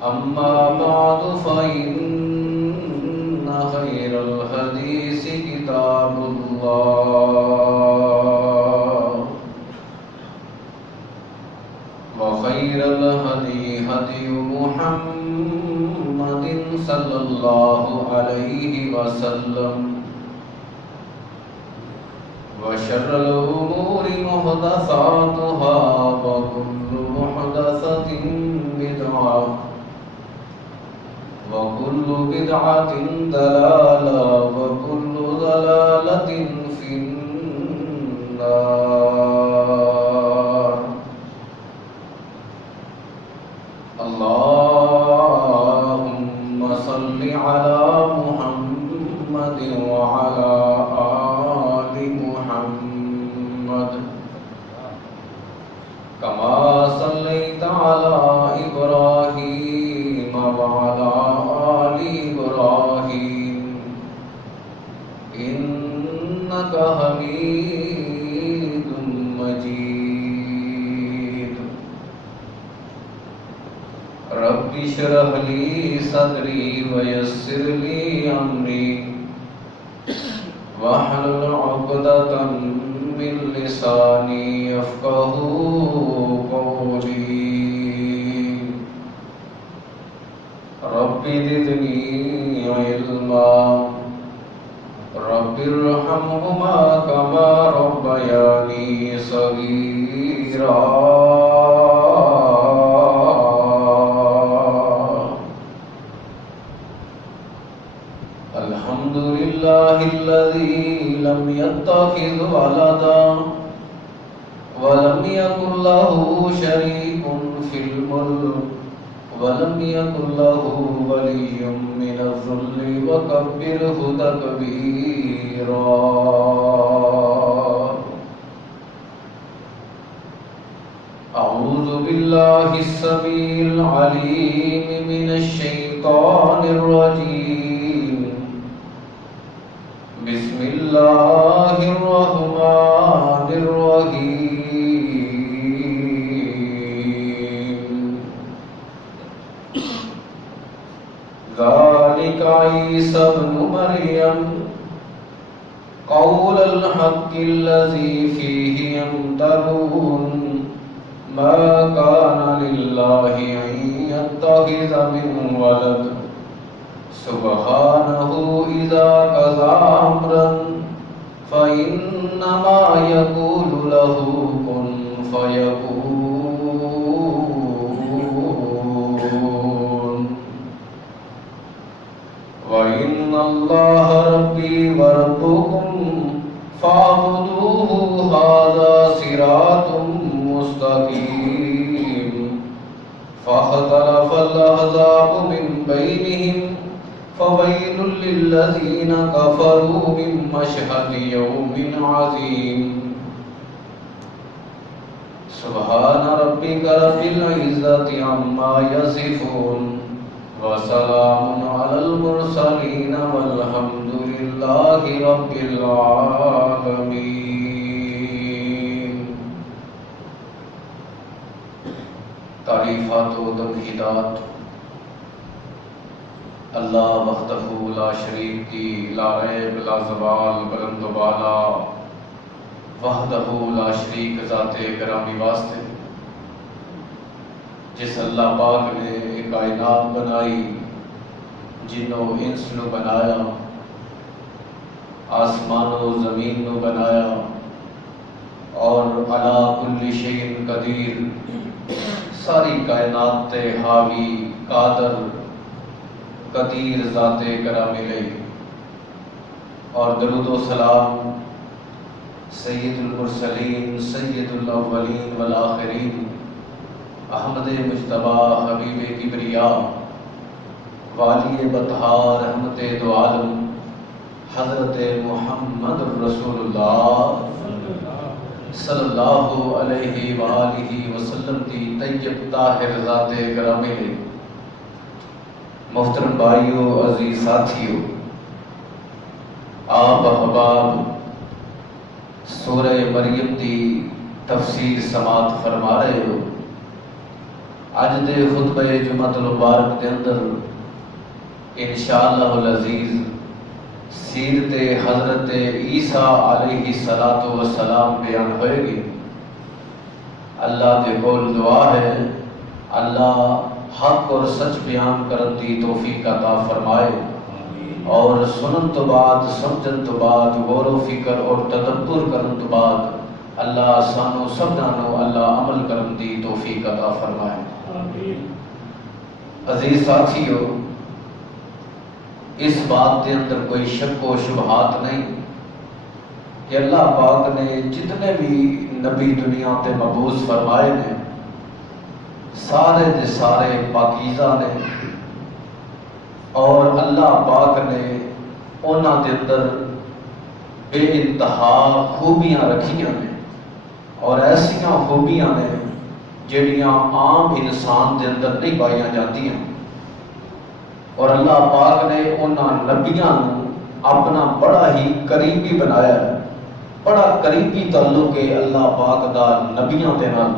أما بعد فإن خير الحديث كتاب الله وخير الهدي هدي محمد صلى الله عليه وسلم وشر الأمور محدثاتها وكل محدثة بدعة وكل بدعة ضلالة وكل ضلالة في النار. اللهم صل على محمد وعلى آل محمد كما صليت على إبراهيم وعلى آل إبراهيم إنك حميد مجيد. رب اشرح لي صدري ويسر لي أمري واحلل عقدة من لساني يفقهوا قولي. رب زدني علما رب ارحمهما كما ربياني صغيرا. الحمد لله الذي لم يتخذ ولدا ولم يكن له شريك في الملك ولم يكن له ولي من الذل وكبره تكبيرا. أعوذ بالله السميع العليم من الشيطان الرجيم. بسم الله الرحمن الرحيم. ذلك عيسى ابن مريم قول الحق الذي فيه يمترون ما كان لله أن يتخذ من ولد سبحانه إذا قضى أمرا فإنما يقول له كن فيكون. وإن الله ربي وربكم فاعبدوه هذا صراط مستقيم. فاختلف الأحزاب من بينهم فويل للذين كفروا من مشهد يوم عظيم. سبحان ربك رب العزة عما يصفون وسلام على المرسلين والحمد لله رب العالمين. تعریفات و تمہیدات اللہ وحدہ لا شریک کی لا ریب لا زوال بلند و بالا وحدہ لا شریک ذات گرامی واسطے جس اللہ پاک نے کائنات بنائی جن و انس نو بنایا آسمان و زمین نو بنایا اور علی کل شیء قدیر ساری کائنات تے حاوی قادر قدیر ذات کرامی لئی اور درود و سلام سید المرسلین سید الاولین والآخرین احمد مجتبی حبیب کبریا والی بطحار رحمت دو عالم حضرت محمد رسول اللہ صلی اللہ علیہ وآلہ وسلم دی طیب طاہر ذات گرامی لئی. محترم بھائیو عزیز ساتھیو، آپ احباب سورہ مریم دی تفسیر سماعت فرما رہے ہو. اج دے خطبہ جمعۃ المبارک دے اندر انشاءاللہ العزیز سیرت حضرت عیسیٰ علیہ الصلوۃ والسلام بیان ہوئے گی۔ اللہ دے کول دعا ہے اللہ حق اور سچ بیان کرن دی توفیق عطا فرمائے، اور سنن تو بعد سمجھن تو بعد غور و فکر اور تدبر کرن تو بعد اللہ سانو سبنانو اللہ عمل کرن دی توفیق عطا فرمائے۔ عزیز ساتھیو، اس بات کے اندر کوئی شک و شبہات نہیں کہ اللہ پاک نے جتنے بھی نبی دنیا تے مبعوث فرمائے نے سارے دے سارے پاکیزہ نے، اور اللہ پاک نے انہاں دے اندر بے انتہا خوبیاں رکھیاں نے، اور ایسیاں خوبیاں نے جڑیاں عام انسان دے اندر نہیں پائیاں جاندیاں، اور اللہ پاک نے انہاں نبیاں اپنا بڑا ہی قریبی بنایا ہے۔ بڑا قریبی تعلق ہے اللہ پاک دا نبیاں دے نال۔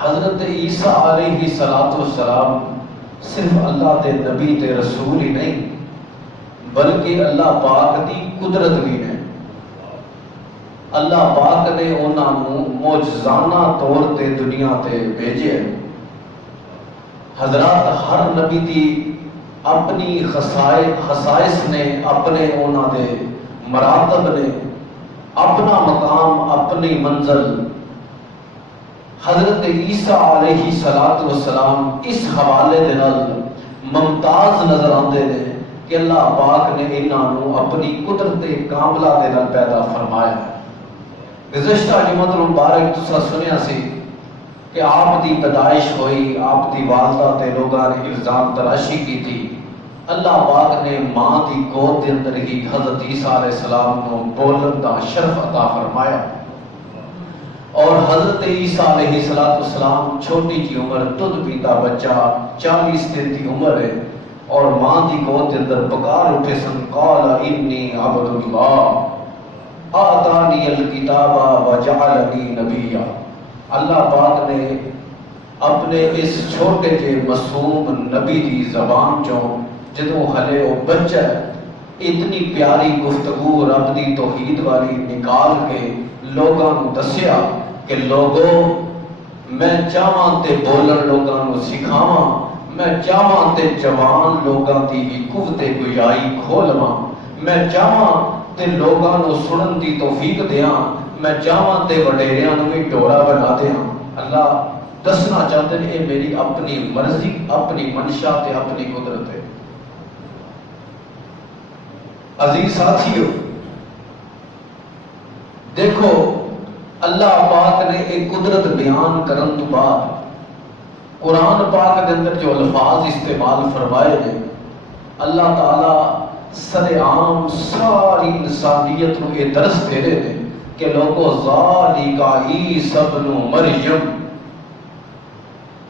حضرت عیسیٰ علیہ السلام صرف اللہ دے نبی تے رسول ہی نہیں بلکہ اللہ پاک دی قدرت بھی نے۔ اللہ پاک نے انہاں نوں معجزانہ طور تے دنیا تے بھیجے۔ حضرات ہر نبی دی اپنی خصائص نے، اپنے انہاں دے مراتب نے، اپنا مقام، اپنی منزل۔ حضرت عیسیٰ علیہ السلام اس حوالے دے نال ممتاز نظر آندے نے کہ اللہ پاک نے انہاں نوں اپنی قدرت کاملہ دے نال پیدا فرمایا۔ گزشتہ جمعۃ المبارک تساں سنیا سی کہ آپ دی پیدائش ہوئی، آپ دی والدہ تے لوگاں نے الزام تراشی کی تھی۔ اللہ پاک نے ماں دی گود دے اندر ہی حضرت عیسیٰ علیہ السلام کو بولن دا شرف عطا فرمایا، اور حضرت عیسیٰ علیہ السلام چھوٹی جی عمر دودھ پیتا بچہ 40 دن کی عمر ہے، اور ماں دی گود دے اندر پکار اٹھے سن قال انی عبد اللہ آتانی الکتاب وجعلنی نبیا۔ اللہ پاک نے اپنے اس چھوٹے جے معصوم نبی دی زبان چوں جدوں ہلے وہ بچہ اتنی پیاری گفتگو رب دی توحید والی نکال کے لوگاں نوں دسیا کہ لوگوں میں چاہاں تے بولن لوگاں نوں سکھاواں، میں چاہاں تے جوان لوگاں دی قوت گویائی کھولواں، میں چاہاں تے لوگاں نوں سنن دی توفیق دیاں، میں چاہاں تے وڈیریاں نوں بھی ڈورا بنا دیاں۔ اللہ دسنا چاہتے ہیں یہ میری اپنی مرضی، اپنی منشا تے اپنی قدرت ہے۔ عزیز ساتھیو، دیکھو اللہ پاک نے ایک قدرت بیان کرن تو بعد قرآن پاک کے اندر جو الفاظ استعمال فرمائے نے، اللہ تعالی سر عام ساری انسانیت کو یہ درس دے رہے ہیں کہ لوگوں ذالک عیسیٰ ابن مریم۔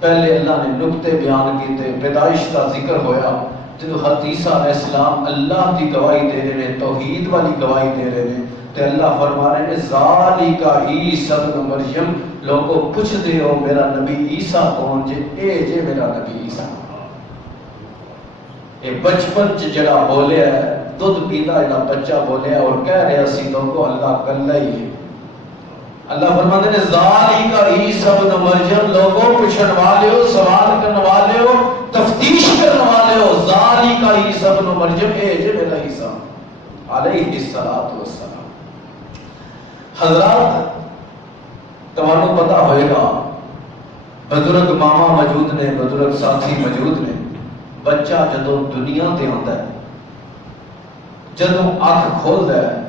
پہلے اللہ نے نکتے بیان کیتے، پیدائش کا ذکر ہویا، جدو حضرت عیسیٰ علیہ السلام اللہ کی گواہی دے رہے ہیں، توحید والی گواہی دے رہے ہیں، تو اللہ فرما رہے ہیں ذالک عیسیٰ ابن مریم۔ لوگوں پوچھ دے ہو میرا نبی عیسیٰ کون جے؟ اے جے میرا نبی عیسیٰ۔ یہ بچپن جڑا بولیا ہے، دودھ پیتا جڑا بچہ بولیا اور کہہ رہے اسی لوگوں اللہ کلہ ہی ہے۔ اللہ فرماتے ہیں ذالک عیسیٰ ابن مریم، لوگوں پوچھن والے ہو، سوال کرنے والے ہو، تفتیش کرنے والے ہو، ذالک عیسیٰ ابن مریم، اے جے میرا عیسیٰ علیہ السلام۔ حضرات تمہاروں پتا ہوئے گا، بزرگ ماما موجود نے، بزرگ ساتھی موجود نے، بچہ جدوں دنیا تے آتا ہے، جدوں اکھ کھولدا ہے،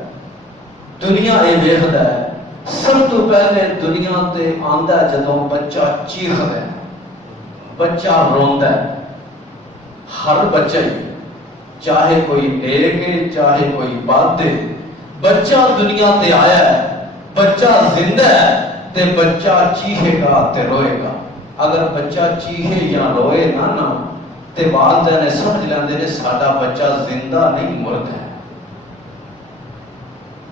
دنیا اے ویکھدا ہے، سب تو پہلے دنیا تے آندا ہے جدوں بچہ چیخدا ہے، بچہ روندا ہے۔ ہر بچہ چاہے کوئی نیک ہے چاہے کوئی بد ہے، بچہ دنیا تے آیا ہے، بچہ زندہ ہے تے بچہ چیخے گا تے روئے گا۔ اگر بچہ چیخے یا روئے نہ تے والدین سمجھ لیندے نے ساڈا بچہ زندہ نہیں مرد ہے۔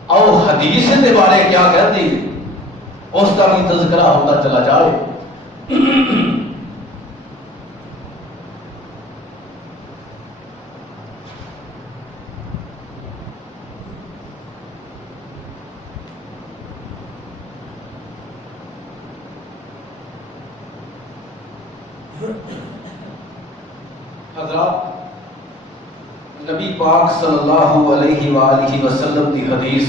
او حدیث دے بارے کیا کہتی ہے؟ اس کا بھی تذکرہ ہوتا چلا جائے۔ حضرات، نبی پاک صلی اللہ علیہ وآلہ وسلم کی حدیث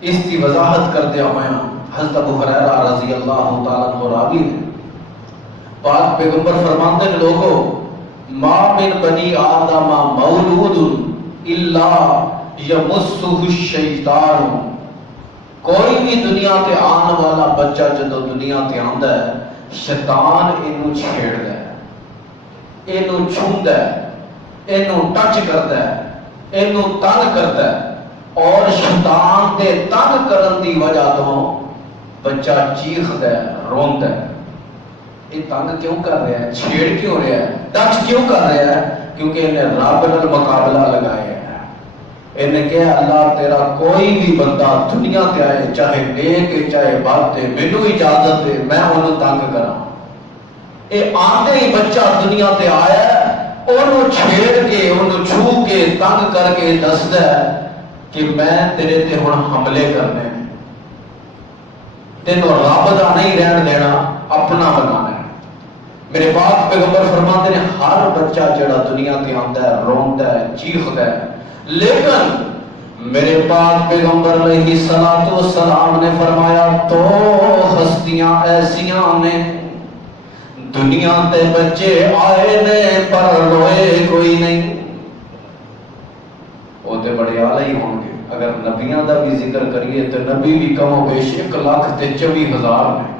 اس کی وضاحت کرتے ہوئے حضرت ابو ہریرہ رضی اللہ تعالیٰ عنہ راوی نے پاک پیغمبر فرماتے ہیں، لوگوں ما من بنی آدم مولود الا یمسہ الشیطان، کوئی بھی دنیا تے آنے والا بچہ جدو دنیا تے آندا ہے شیطان اینو چھیڑدا ہے، اینو چھوندا ہے، اینو ٹچ کردا ہے، اینو تنگ کردا ہے، اور شیطان دے تنگ کرن دی وجہ تو بچہ چیخدا ہے، روندا ہے۔ یہ تنگ کیوں کر رہا ہے، چھیڑ کیوں رہا ہے، ٹچ کیوں کر رہا ہے؟ کیونکہ انہیں رب نال مقابلہ لگایا ہے۔ انہیں کہا اللہ تیرا کوئی بھی بندہ دنیا تے آئے، چاہے نیک ہے چاہے بد ہے، مینوں اجازت دے میں انہوں تنگ کراں۔ یہ آندے ہی بچہ دنیا تے آیا ہے، انہوں چھیڑ کے انہوں چھو کے تنگ کر کے دسدا ہے کہ میں تیرے تے ہن حملے کرنے ہیں، تینوں رب دا نہیں رہن دینا، اپنا بنانا ہے۔ میرے پاک پیغمبر فرماتے ہیں ہر بچہ جڑا دنیا تے آندا ہے روندا ہے، چیخدا ہے، لیکن میرے پاک پیغمبر علیہ الصلوۃ والسلام نے فرمایا تو ہستیاں ایسیاں نے دنیا تے بچے آئے نے پر روئے کوئی نہیں۔ وہ تے بڑے اعلی ہی ہوں گے، اگر نبیاں دا بھی ذکر کریے تو نبی بھی کم و بیش 1,24,000 نے،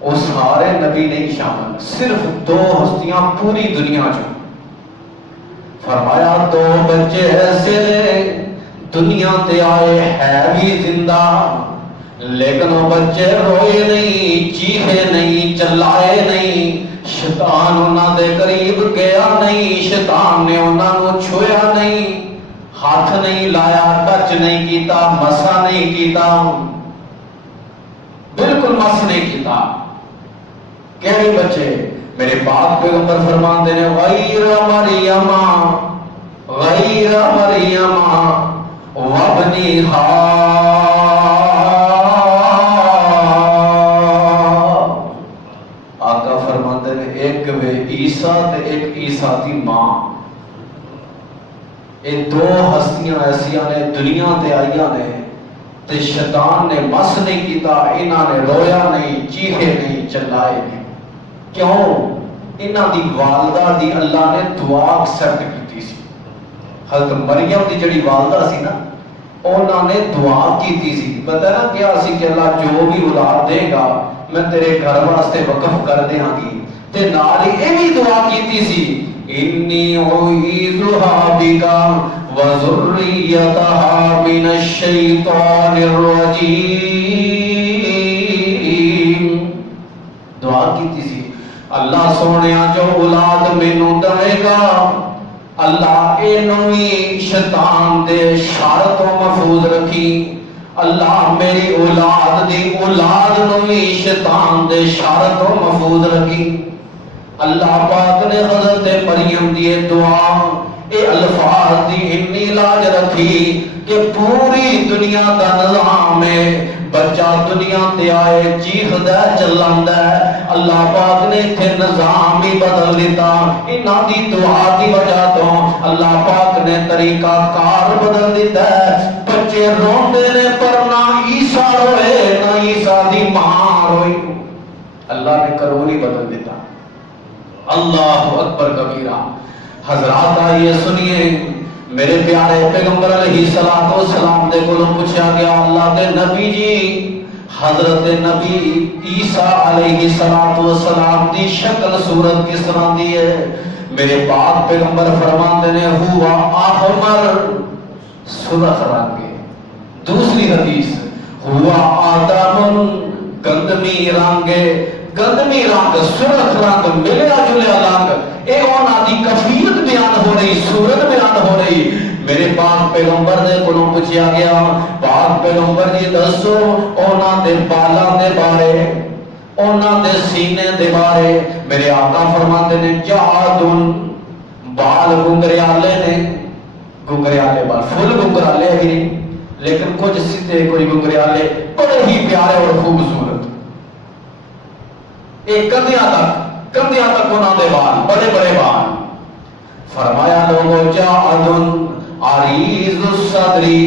وہ سارے نبی نہیں شامل، صرف دو ہستیاں پوری دنیا چ۔ فرمایا دو بچے ایسے دنیا تے آئے ہے بھی زندہ، لیکن وہ بچے روئے نہیں، چیخے نہیں، چلائے نہیں، شیطان انہاں دے قریب گیا نہیں، شیطان نے انہاں نو چھویا نہیں، ہاتھ نہیں لایا، ٹچ نہیں کیتا، مسا نہیں کیتا، بالکل مس نہیں کیتا۔ کہڑے بچے؟ میرے پاک پیغمبر فرماتے ہیں غیر مریم غیر مریم وابنیہا، آقا فرماتے ہیں ایک وے عیسیٰ تے ایک عیسیٰ دی ماں، یہ دو ہستیاں ایسیاں نے دنیا تے آئیاں نے تے شیطان نے مس نہیں کیتا، انہاں نے رویا نہیں، چیخے نہیں، چلائے نہیں۔ کیوں؟ انہاں دی والدہ دی اللہ نے دعا ایکسپٹ کیتی سی۔ حضرت مریم دی جڑی والدہ سی نا، انہاں نے دعا کیتی سی، پتہ نا کیا سی کہ اللہ جو بھی اولاد دے گا میں تیرے گھر واسطے وقف کر دیاں گی، تے نال ہی یہ بھی دعا کیتی سی انی اعیذھا بک وذریتھا من الشیطان الرجیم، دعا کیتی سی اللہ سونیا جو اولاد مینوں دے گا اللہ اینوں بھی شیطان دے شر تو محفوظ رکھی، اللہ میری اولاد دی اولاد نو بھی شیطان دے شر تو محفوظ رکھی۔ اللہ پاک نے حضرت مریم دی دعا اے الفاظ دی اتنی لاج رکھی کہ پوری دنیا دا نظام ہے، بچہ دنیا تے آئے چیخدا ہے چلاندا ہے، اللہ پاک نے تھے نظام ہی بدل دیتا، انہاں دی دعا دی وجہ تو اللہ پاک نے طریقہ کار بدل دیتا ہے۔ بچے روندے نے پر نہ عیسیٰ روئے نہ عیسیٰ دی ماں روئی، اللہ نے قانون ہی بدل دیتا۔ اللہ اکبر کبیرہ۔ حضرات آئیے سنیے، میرے پیارے پیغمبر علیہ السلام دے کو پوچھا گیا اللہ دے نبی جی حضرت نبی عیسیٰ علیہ السلام دی شکل صورت کس طرح دی ہے؟ میرے پاک پیغمبر فرماتے ہیں ہوا احمر سرخ رنگ۔ دوسری حدیث ہوا آدم گندمی رنگ، گندمی رنگ سرخ رنگ ملیا جلیا رنگ، اے اونا دی کفیت بھی بیان ہو رہی، صورت بیان ہو رہی۔ میرے پاک پیغمبر دے کولوں پوچھا گیا، پاک پیغمبر جی دسو انہاں دے بالاں دے بارے، انہاں دے سینے دے بارے۔ میرے آقا فرماتے نے جادن، بال گنگریالے نے، گنگریالے بال، فل گنگرالے ہی لیکن کچھ سیدھے کوئی گنگریالے، بڑے ہی پیارے اور خوبصورت، ایک کندھیاں تک انہاں دے بال، بڑے بڑے بال۔ فرمایا لوگو جادن عریض الصدری،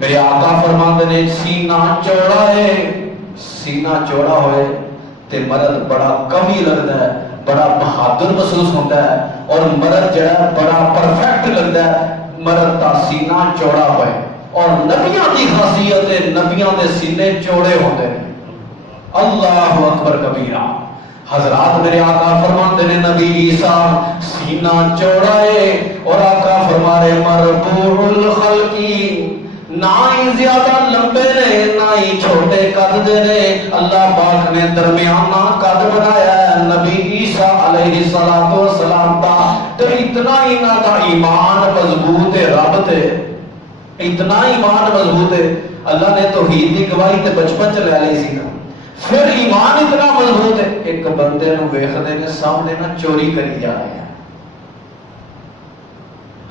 میرے آقا فرماتے نے سینہ چوڑا ہے، سینہ چوڑا ہوئے تے مرد بڑا قوی لگتا ہے، بڑا بہادر محسوس ہوتا ہے، اور مرد جڑا بڑا پرفیکٹ لگتا ہے مرد دا سینہ چوڑا ہوئے۔ اور نبیاں دی خاصیت ہے نبیاں دے سینے چوڑے ہوتے ہیں۔ اللہ اکبر کبیرہ۔ حضرات میرے آقا فرماتے ہیں نبی عیسیٰ سینہ چوڑا ہے، اور آقا فرما رہے مربوع الخلقی، نہ ہی زیادہ لمبے نے نہ ہی چھوٹے قد دے نے، اللہ پاک نے درمیانہ قد بنایا ہے نبی عیسیٰ علیہ السلام دا۔ تو اتنا ہی نہ دا ایمان مضبوط ہے رب تے، اتنا ایمان مضبوط ہے، اللہ نے توحید کی گواہی تے بچپن چ لے لی سی نا، پھر ایمان اتنا مضبوط ہے۔ ایک بندے نو ویکھدے نے سامنے نہ چوری کری جا رہی ہے،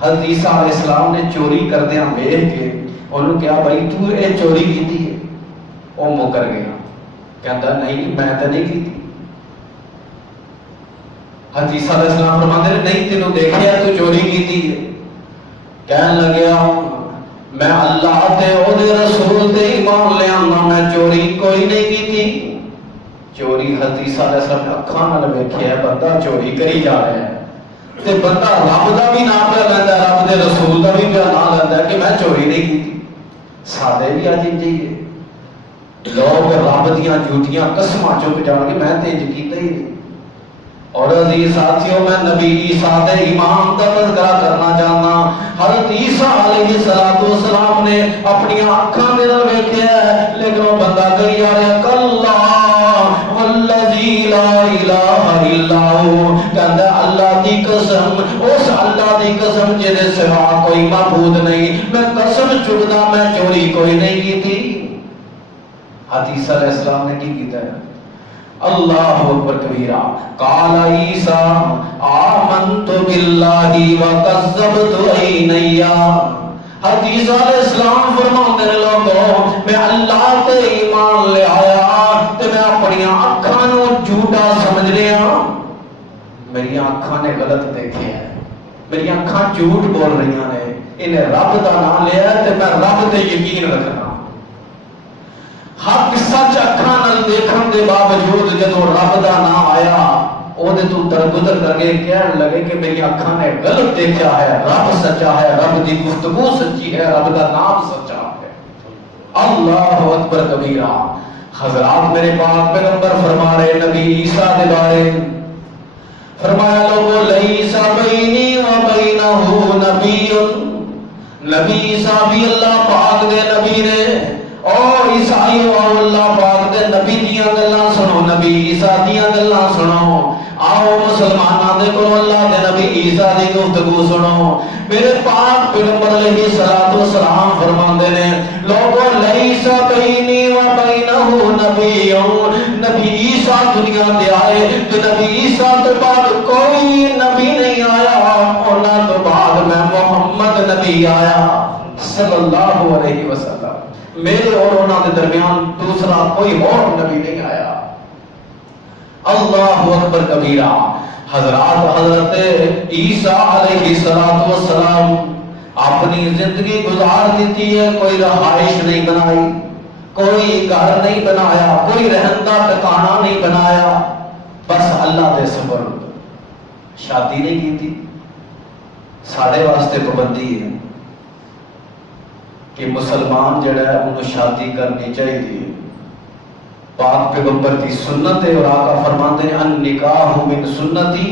حضرت عیسیٰ علیہ السلام نے چوری کردیاں ویکھ کے انہوں کہا بھائی تو یہ چوری کی ہے؟ وہ مکر گیا، کہتا نہیں میں تو نہیں کی۔ حضرت عیسیٰ علیہ السلام فرماتے ہیں نہیں تینوں دیکھیا تو چوری کی ہے؟ کہنے لگیا میں اللہ تے او دے رسول تے ایمان لے آنا، میں چوری کوئی نہیں کی تھی۔ چوری حضرت عیسیٰ علیہ السلام نے اکھاں نال ویکھیا ہے بندہ چوری کری جا رہا ہے، تے بندہ رب دا بھی نام پہ لیندا ہے، رب دے رسول دا بھی نام لیندا ہے کہ میں چوری نہیں کی تھی۔ سادے بھی اج انج ہی ہے، لوگ رب دیاں جھوٹیاں قسماں چک جان گے میں تے انج کیتا ہی نہیں۔ اور عزیز ساتھیوں میں نبی عیسیٰ دے ایمان دا تذکرہ کرنا چاہنا۔ حضرت عیسیٰ علیہ السلام نے اپنی آنکھاں دے نال ویکھیا ہے، لیکن وہ بندہ کہی جا رہا کلا والذی لا الہ الا ہو، کہندا اللہ دی قسم، اس اللہ دی قسم جے دے سوا کوئی معبود نہیں، میں قسم چکدا میں چوری کوئی نہیں کی تھی۔ حضرت عیسیٰ علیہ السلام نے کی کیتا ہے؟ اللہ اکبر کبیرہ۔ قال عیسیٰ آمنت باللہ وکذبت عینیا، حضرت عیسیٰ علیہ السلام فرماتے ہیں لوگوں میں اللہ تے ایمان لے آیا تے میں اپنی اکھاں نو جھوٹا سمجھ رہا، میری اکھاں نے غلط دیکھے ہیں، میری اکھاں جھوٹ بول رہی ہیں، انہیں رب دا نام لیا تے میں رب تے یقین رکھنا۔ حق سچ اکھاں نال دیکھن دے باوجود جدوں رب دا نام آیا او دے تو درگزر کر کے کہن لگے کہ میری اکھاں نے غلط دیکھا ہے، رب سچا ہے، رب دی گفتگو سچی ہے، رب دا نام سچا ہے۔ اللہ اکبر کبیرہ۔ حضرات میرے پاک پیغمبر فرما رہے نبی عیسیٰ دے بارے، فرمایا لوگو لیس بینی و بینہ نبی، نبی عیسیٰ بھی اللہ پاک دے نبی نے، اور عیسائیو اللہ پاک دے نبی دیاں گلاں سنو، نبی عیسیٰ دیاں گلاں سنو۔ آؤ مسلماناں دے کولوں اللہ دے نبی عیسیٰ دی گفتگو سنو۔ میرے پاک پیغمبر علیہ السلام فرماندے نے لوگوں لیس بینی و بینہ نبی، نبی عیسیٰ دنیا دے آئے تے نبی عیسیٰ تو بعد کوئی نبی نہیں آیا، انہاں تو بعد میں محمد نبی آیا صلی اللہ علیہ وسلم، میرے اور انہاں دے درمیان دوسرا کوئی اور نبی نہیں آیا۔ اللہ اکبر کبیرہ۔ حضرات حضرت عیسیٰ علیہ السلام اپنی زندگی گزار دیتی ہے، کوئی رہائش نہیں بنائی، کوئی گھر نہیں بنایا، کوئی رہن کا ٹھکانہ نہیں بنایا، بس اللہ دے سپرد۔ شادی نہیں کی تھی، ساڑھے واسطے پابندی ہے کہ مسلمان جڑا ہے انہوں شادی کرنی چاہیے، پاک پیغمبر کی سنت ہے، اور آقا فرماتے ہیں النکاح من سنتی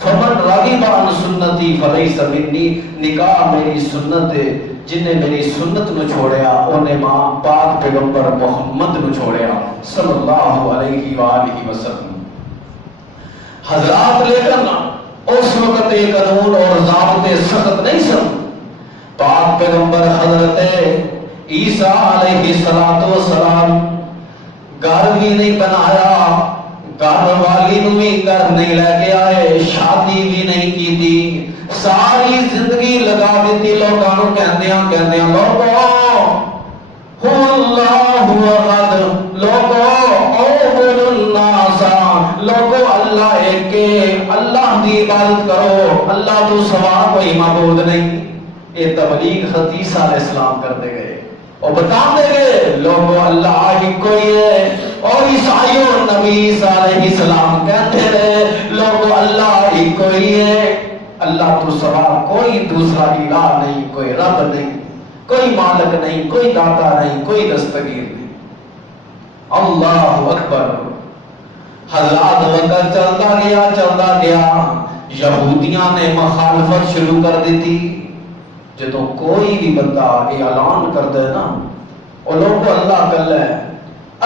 فمن راغب عن سنتی فلیس منی، نکاح میری سنت ہے، جن نے میری سنت نو چھوڑیا انہیں ماں پاک پیغمبر محمد نو چھوڑیا صلی اللہ علیہ وآلہ وسلم۔ حضرات لیکن اس وقت یہ قانون اور ضابطے سخت نہیں سن. پاک پیغمبر حضرت عیسیٰ علیہ السلام گھر بھی نہیں بنایا، گھر والی نو بھی گھر نہیں لے کے آئے، شادی بھی نہیں کی تھی، ساری زندگی لگا دیتی لوگوں کو کہندیاں لوگو اللہ ایک اللہ دی عبادت کرو، اللہ تو سوا کوئی معبود نہیں. یہ تبلیغ حدیث علیہ السلام کرتے گئے اور بتاتے گئے لوگو اللہ ہی کوئی ہے. اور عیسائیوں نبی عیسیٰ علیہ السلام کہتے رہے لوگو اللہ ہی کوئی ہے، اللہ تو سوا کوئی دوسرا الہ نہیں، کوئی رب نہیں، کوئی مالک نہیں، کوئی داتا نہیں، کوئی دستگیر نہیں. اللہ اکبر. حضرات وقت چلتا گیا یہودیاں نے مخالفت شروع کر دی تھی. جدو کوئی بھی بندہ یہ اعلان کر دے نا وہ لوگ اللہ کل ہے،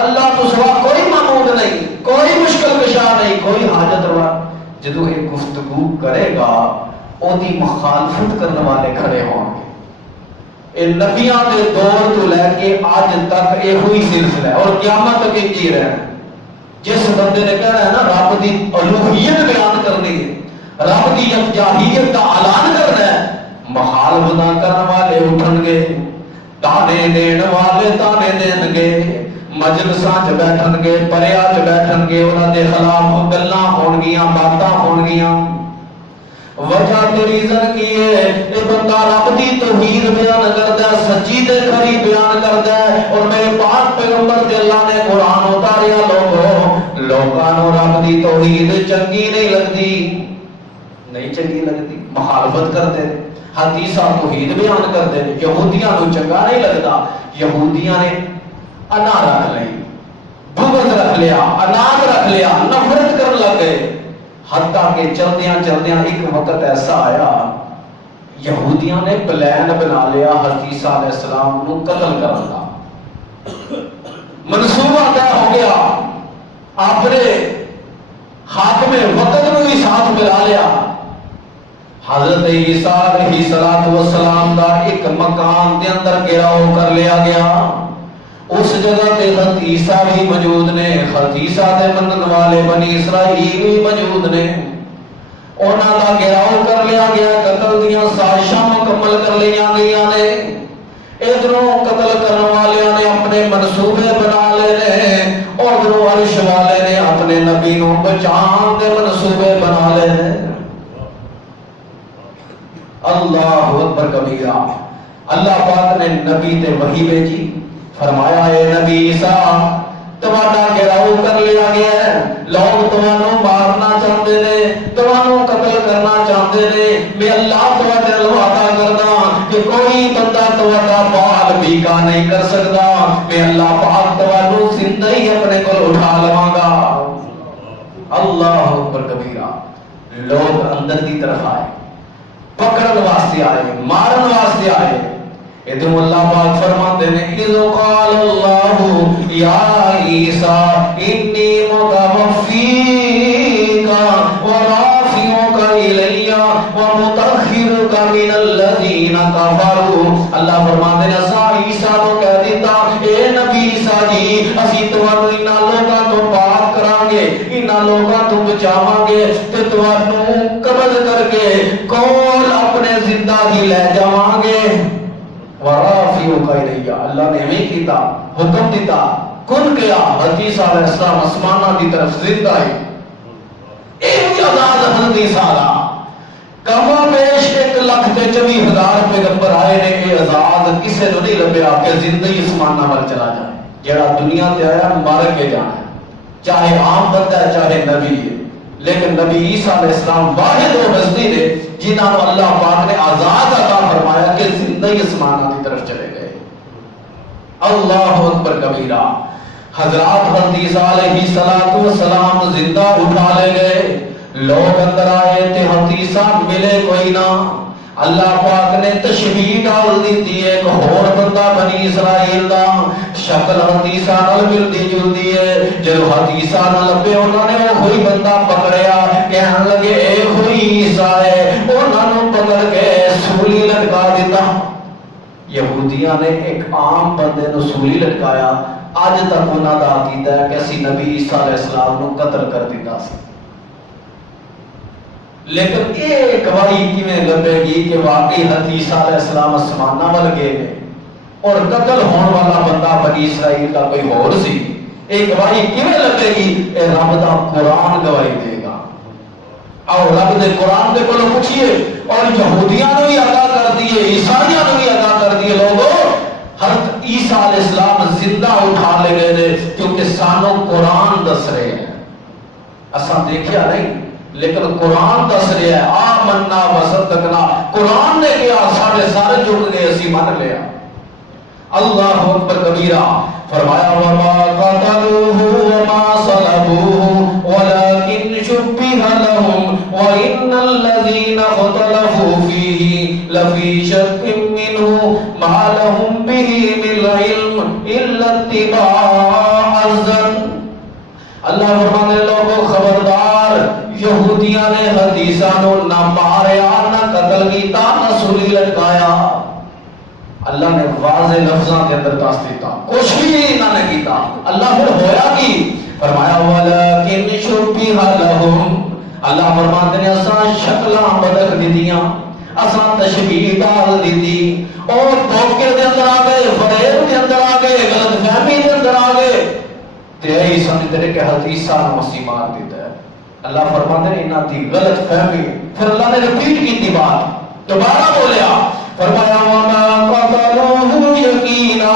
اللہ تو سوا کوئی معبود نہیں، کوئی مشکل کشا نہیں، کوئی حاجت روا، جدو یہ گفتگو کرے گا وہ دی مخالفت کرنے والے کھڑے ہوں گے. یہ نبیاں دے دور تو لے کے آج تک یہ ہوئی سلسلہ ہے اور قیامت تک یہ جی رہے ہیں. جس بندے نے کہنا ہے نا رب دی الوہیت بیان کرنی ہے، رب دی یکجاہیت کا اعلان کرنا ہے، مخالفت نہ کرنے والے اٹھن گے، تانے دین والے تانے دین گے، مجلساں چ بیٹھن گے، پریا چ بیٹھن گے، انہاں دے خلاف گلاں ہون گیاں، باتاں ہون گیاں. وجہ تے ریزن کی ہے یہ بندہ رب دی توحید بیان کردا ہے، سچی تے کھری بیان کردا ہے. اور میرے پاک پیغمبر تے اللہ نے قرآن اتاریا لوکاں نو رب دی توحید چنگی نہیں لگدی، مخالفت کرتے حدیثاں توحید بیان کرتے. یہودیاں نو چنگا نہیں لگدا، یہودیاں نے انا رکھ لئی، بغض رکھ لیا، اناج رکھ لیا، نفرت کرن لگ گئے. حتیٰ کہ چلدیاں ایک وقت ایسا آیا یہودیاں نے پلان بنا لیا حدیث علیہ السلام نو قتل کرنے کا. منصوبہ طے ہو گیا، اپنے حاکم وقت نو بھی ساتھ ملا لیا. حضرت عیسیٰ علیہ السلام کا ایک مکان کے اندر گھیراؤ کر لیا گیا. اس جگہ تے حضرت عیسیٰ بھی موجود نے، حضرت عیسیٰ دے منن والے بنی اسرائیل بھی موجود نے. انہاں دا گھیراؤ کر لیا گیا، قتل دیاں سازشاں مکمل کر لیا گئیاں نے. ادھروں قتل کرنے والے نے اپنے منصوبے بنا لے نے، اور ادھروں عرش والے نے اپنے نبی نو بچان دے منصوبے بنا لے نے. اللہ اکبر کبیرہ. اللہ پاک نے نبی تے وحی بھیجی، فرمایا اے نبی عیسیٰ تمہارا گھیراؤ کر لیا گیا ہے، لوگ تمہاروں مارنا چاہتے ہیں، تمہاروں قتل کرنا چاہتے ہیں. میں اللہ تمہارے وعدہ کردا کہ کوئی بندہ تمہارا بال بھیکا نہیں کر سکتا. میں اللہ پاک تمہاروں زندہ ہی اپنے کو اٹھا لواں گا. اللہ اکبر کبیرہ. لوگ اندر کی طرف آئے، پکڑن واسطے آئے، مارن واسطے آئے. ادھر اللہ پاک فرماتے ہیں اذ قال اللہ یا عیسیٰ انی متوفیک ورافعک الی ومطہرک من الذین کفروا. اللہ فرماتے ہیں اسا عیسیٰ کو کہہ دیتا اے نبی عیسیٰ جی اسی تمہاروں انہاں لوگاں تو پاک کران گے، انہاں لوگاں تو بچاواں گے تے تمہاروں قبض کر کے کول اپنے زندگی لے جاواں گے. ورافعک الی، اللہ نے ہمیں کیتا، حکم دیتا، کن گیا. حدیث علیہ السلام آسمانہ کی طرف زندہ ہے. ایک آزاد حضرت عیسیٰ کما بیش 1,24,000 پیغمبر آئے نے. یہ آزاد کسے نو نہیں لبیا کہ زندگی آسمانہ پر چلا جائے. جڑا دنیا تے آیا مر کے جانا ہے، چاہے عام بندہ ہے چاہے نبی ہے. لیکن نبی عیسیٰ علیہ السلام واحد و ہستی نے جنہاں کو اللہ پاک نے آزاد عطا فرمایا کہ زندگی آسمانہ کی طرف چلے گئے. اللہ اکبر کبیرہ. حضرات حضرت عیسیٰ علیہ السلام زندہ اٹھا لے گئے. لوگ اندر آئے تھے، حضرت عیسیٰ ملے کوئی نہ. اللہ پاک نے تشبیہ ڈال دیتی ہے کہ اور بندہ بنی اسرائیل دا شکل حضرت عیسیٰ نال ملتی جلتی ہے. جب حضرت عیسیٰ نال لبے انہوں نے وہی بندہ پکڑیا، کہنے لگے اے ہوئی عیسیٰ یہودیاں نے ایک عام بندے نو سولی لٹکایا، اج تک انہاں دا عقیدہ ہے کہ اسی نبی عیسیٰ علیہ السلام نو قتل کر دیتا سی۔ لیکن یہ گواہی کیویں لبے گی کہ واقعی حضرت عیسیٰ علیہ السلام آسماناں ول گئے نے اور قتل ہون والا بندہ بنی اسرائیل کا کوئی اور سی؟ یہ گواہی کیویں لبے گی؟ اے رب دا قرآن گواہی دے گا۔ اور رب دے قرآن دے کولوں پوچھئے، اور یہودیاں نو بھی ادا کر دیے، عیسائیاں نو بھی ادا کر دیے، لوگوں حضرت عیسیٰ علیہ السلام زندہ اٹھا لے گئے نے، کیونکہ سانو قرآن دس رہے ہیں، اساں دیکھیا نہیں لیکن قرآن دس رہا ہے۔ آمنا وصدقنا، قرآن نے کیا، سارے سارے جھک گئے، اسی من لیا۔ اللہ اکبر کبیرہ، فرمایا وما قتلوه وما صلبوه ولكن شبه لهم وإن الذين اختلفوا فيه لفي شك منه ما لهم به من علم إلا اتباع الظن۔ اللہ فرمانے لوگوں خبردار، یہودیاں نے حدیثاں نو نہ ماریا، نہ قتل کیتا، نہ سولی لٹکایا۔ اللہ نے واضح لفظاں کے اندر دس دیتا، کچھ بھی انہوں نے کیتا۔ اللہ پھر ہویا کی؟ فرمایا وَلَكِنْ شُبِّهَ لَهُمْ، اللہ فرماتے ہیں اساں شکلاں بدل دیتیاں، اساں تشبیہ ڈال دیتی، اور دھوکے دے اندر آ گئے، فریب دے اندر آ گئے، غلط فہمی دے اندر آ گئے، تے یہی سمجھتے ہیں کہ حضرت عیسیٰ نے مسیح مار دیتا ہے۔ اللہ فرماتے ہیں انہاں دی غلط فہمی، پھر اللہ نے رپیٹ کی تھی بات، دوبارہ بولیا، فرمایا وَمَا قَتَلُوهُ يَقِينًا،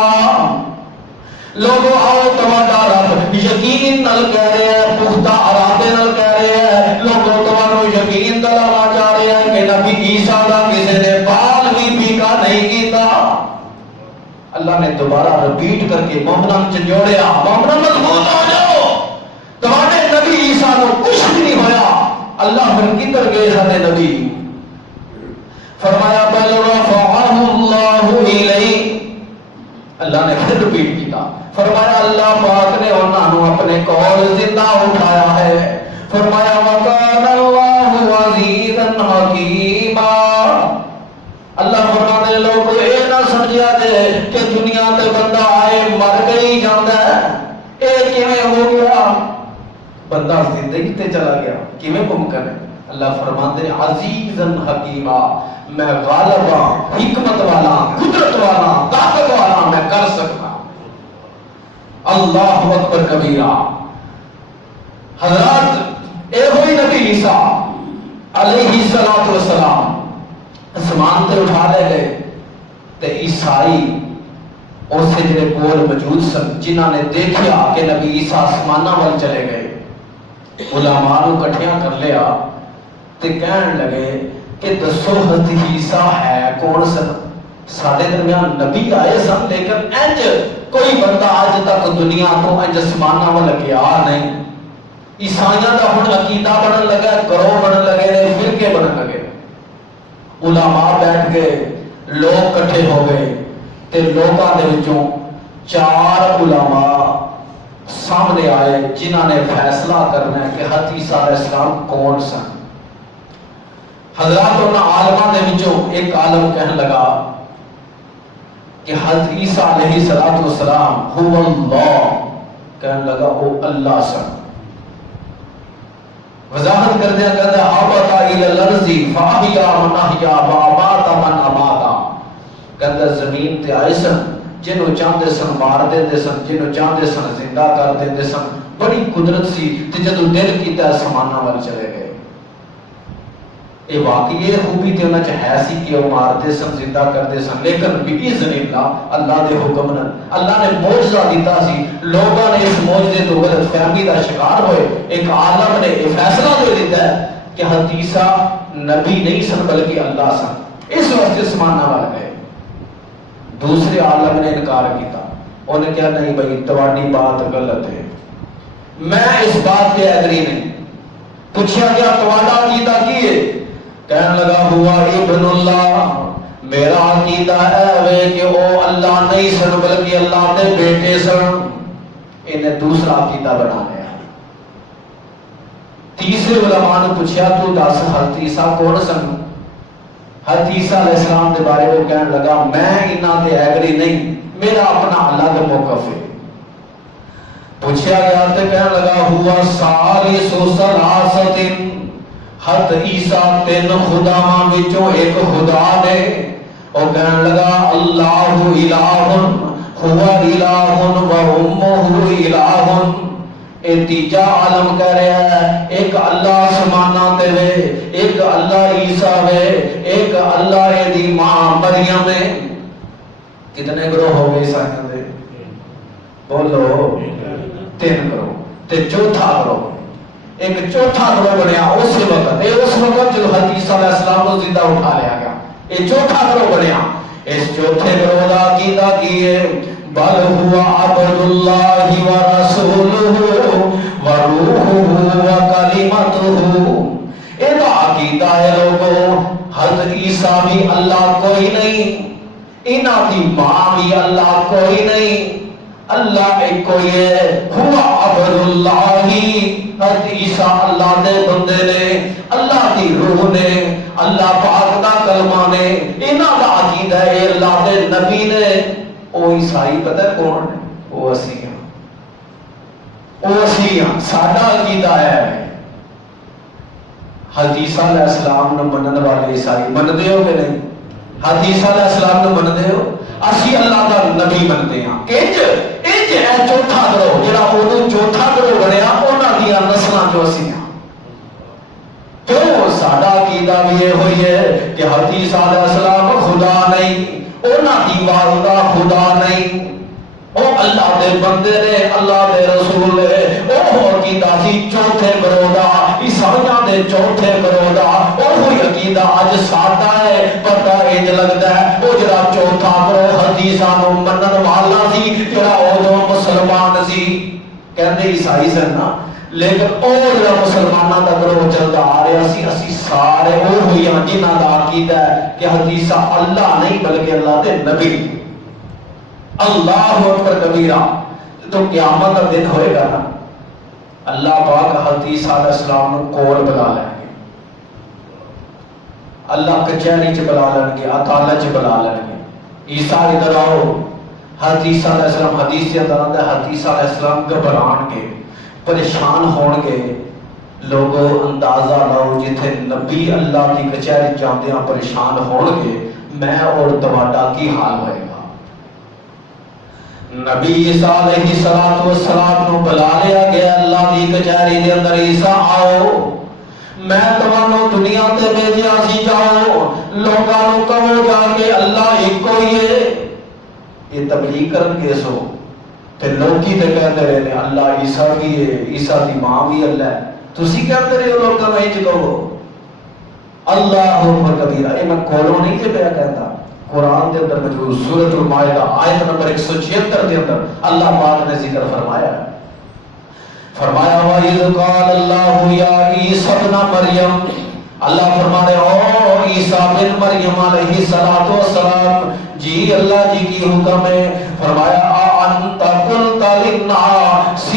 لوگوں آؤ تمہارا رب یقین نال کہہ رہے ہیں، پختہ ارادے نال کہہ رہے ہیں، لوگوں تمہارو یقین دلانا چاہ رہے ہیں کہ نبی عیسیٰ دا کسی نے بال بھی پیکا نہیں کیتا۔ اللہ نے دوبارہ رپیٹ کر کے مومنوں چ جوڑیا، مومنوں مضبوط ہو جاؤ، تمہارے نبی عیسیٰ کو کچھ بھی نہیں ہویا۔ اللہ پھر کدھر گئے سارے نبی؟ فرمایا بل رفعہ اللہ الیہ، اللہ نے پھر رپیٹ کیا، فرمایا اللہ پاک نے انہاں نو اپنے کول زندہ اٹھایا ہے۔ فرمایا وکان اللہ عزیزا حکیما، اللہ فرمانے لوگ اے نہ سمجھیا جے کہ دنیا تے بندہ آئے مر گئی جاندا ہے، اے کیویں ہو گیا؟ بندہ زندگی تے چلا گیا، کیویں ممکن ہے؟ اللہ فرماتے ہیں عزیزا حکیما، میں غالب ہاں، حکمت والا، قدرت والا، طاقت والا، میں کر سکتا۔ اللہ اکبر کبیرہ۔ حضرات اے ہوئی نبی عیسیٰ علیہ السلام اسمان تے اٹھا لے گئے، تے عیسائی اسے جڑے کول موجود سن، جنہاں نے دیکھیا کہ نبی عیسیٰ آسماناں ول چلے گئے، علماء نو کٹھیاں کر لیا تے کہن لگے کہ دسو حضرت عیسیٰ ہے کون سن؟ سارے درمیان نبی آئے سن، لیکن انج کوئی بندہ آج تک دنیا تو انج آسماناں ول گیا نہیں۔ عیسائیاں دا ہن عقیدہ بنن لگا، گروہ بنن لگے نے، فرقے بنن لگے، علماء بیٹھ گئے، لوگ کٹھے ہو گئے، تے لوگاں دے وچوں 4 علماء سامنے آئے جنہاں نے فیصلہ کرنا ہے کہ حضرت عیسیٰ علیہ السلام کون سن۔ حضرات انہاں عالماں دے وچوں ایک عالم کہنے لگا کہ حضرت عیسیٰ علیہ السلام هو اللہ، کہنے لگا وہ اللہ سن۔ وضاحت کر دیا کہتا ہے حبتا الی الارض فاحیا من احیا وامات من اماتا، کہتا زمین تے آئے سن، جنہوں چاہتے سن مار دیندے سن، جنہوں چاہتے سن زندہ کر دیندے سن، بڑی قدرت سی، تے جدوں دل کیتا آسماناں ول چلے گئے۔ یہ واقعی یہ خوبی تے انہاں چ ہے سی کہ وہ مارتے سن، زندہ کرتے سن، لیکن باذن اللہ دے حکم نال اللہ نے معجزہ دیتا سی، لوگوں نے اس معجزے تو غلط فہمی دا شکار ہوئے۔ ایک عالم نے یہ فیصلہ دے دیتا ہے کہ حضرت عیسیٰ نبی نہیں سن بلکہ اللہ سن، اس واسطے آسماناں ول گئے۔ دوسرے عالم نے انکار کیتا، انہوں نے کہا نہیں بھائی تواڈی بات غلط ہے، میں اس بات پہ ایگری نہیں۔ پوچھا گیا تواڈا عقیدہ کی ہے؟ کہنے لگا ہوا ابن اللہ، میرا عقیدہ ہے کہ وہ اللہ نہیں سن بلکہ اللہ کے بیٹے سن۔ انہیں دوسرا عقیدہ بنا لیا۔ تیسرے علماء نے پوچھا تو دس حضرت عیسیٰ کون سن؟ حضرت عیسیٰ علیہ السلام کے بارے میں کہنے لگا میں انہاں دے ایگری نہیں، میرا اپنا الگ موقف ہے۔ پوچھا گیا تو کہنے لگا ہوا ثالث ثلاثۃ، حضرت عیسیٰ تین خداواں وچوں ایک خدا نے۔ اور کہنے لگا اللہ الہ ہوا الہ و امہ الہ، اے تیجا عالم کہہ رہا ہے ایک اللہ آسماناں تے وے، ایک اللہ عیسیٰ وے، ایک اللہ اے دی ماں مریم ہے۔ کتنے گروہ ہو گئے عیسائیاں دے؟ بولو تین گروہ۔ تے چوتھا گروہ، ایک چوتھا گروہ بنیا اس وقت، اس وقت جو حضرت عیسیٰ علیہ السلام کو زندہ اٹھا لیا گیا، یہ چوتھا گروہ بنیا۔ اس چوتھے گروہ دا عقیدہ کی ہے بل ہوا عبد اللہ و رسولہ و روحہ و کلمتہ، یہ دا عقیدہ ہے لوگوں حضرت عیسیٰ بھی اللہ کوئی نہیں، انہاں دی ماں بھی اللہ کوئی نہیں، اللہ ایک کوئی ہے، ہوا عبد اللہ، حضرت عیسیٰ اللہ دے بندے نے، اللہ دی روح نے، اللہ پاک دا کلمہ نے، انہاں دا عقیدہ ہے اللہ دے نبی نے۔ او عیسائی پتہ ہے کون ہے؟ او اسی ہیں، او اسی ہیں، ساڈا عقیدہ ہے۔ حضرت عیسیٰ علیہ السلام نے منن والے عیسائی مندے ہو کہ نہیں؟ حضرت عیسیٰ علیہ السلام نے مندے ہو؟ اسی اللہ دا نبی منتے ہیں۔ انج اے چوتھا گروہ جڑا اودوں چوتھا گروہ بنیا انہاں دیاں نسلاں جو اسی ہیں۔ کیوں ساڈا عقیدہ بھی یہ ہوئی ہے کہ حضرت عیسیٰ علیہ السلام خدا نہیں، انہاں دی والدہ خدا نہیں، او اللہ دے بندے نے، اللہ دے رسول نے۔ او عقیدہ سی چوتھے گروہ دا، عیسائیاں دے چوتھے گروہ دا، اوہی عقیدہ اج ساڈا ہے۔ پتہ انج لگدا ہے او جڑا چوتھا گروہ حضرت عیسیٰ نوں منن والا سی، جڑا اودوں مسلمان سی، کہندے عیسائی سن نا، لیکن او جڑا مسلماناں دا گروہ چلدا آ رہا سی، اسی سارے او ہوئی ہیں جنہاں دا عقیدہ ہے کہ حضرت عیسیٰ اللہ نہیں بلکہ اللہ دے نبی۔ اللہ اکبر کبیرہ۔ تو قیامت کا دن ہوئے گا نا، اللہ پاک حضرت عیسیٰ علیہ السلام کو کول بلا لیں گے، اللہ کچہری چ بلا لیں گے، عدالت چ بلا لیں گے، عیسیٰ ادھر آؤ۔ حضرت عیسیٰ علیہ السلام حدیث کے اندر آتا ہے حضرت عیسیٰ علیہ السلام گھبران گے، پریشان ہون گے۔ لوگوں اندازہ لاؤ جتھے نبی اللہ کی کچہری جاندے ہیں پریشان ہون گے، میں اور تواڈا کی حال ہوئے گا؟ نبی عیسیٰ علیہ السلام نو بلا لیا گیا اللہ دی کچہری دے اندر، عیسیٰ آؤ میں تمہانوں دنیا تے بھیجیا سی، جاؤ لوگاں نو کہو جا کے اللہ ایک ہی ہے۔ یہ تبلیغ کرن گے سو تے لوکی تے کہندے رہے اللہ عیسیٰ بھی ہے، عیسیٰ دی ماں بھی اللہ ہے، تسی کہندے رہے ہو لوگاں نو انج کہو۔ اللہ اکبر کبیرہ۔ یہ میں کولوں نہیں تے پیا کہندا، قرآن دے اندر موجود سورۃ المائدہ آیت نمبر 176 دے اندر اللہ پاک نے ذکر فرمایا ہے، فرمایا وَإِذْ قَالَ اللَّهُ يَا عِيسَى ابْنَ مَرْيَمَ، اللہ فرما رہے او عیسیٰ بن مریم علیہ السلام، جی اللہ جی کی حکم ہے۔ فرمایا اَأَنْتَ قُلْتَ لِلنَّاسِ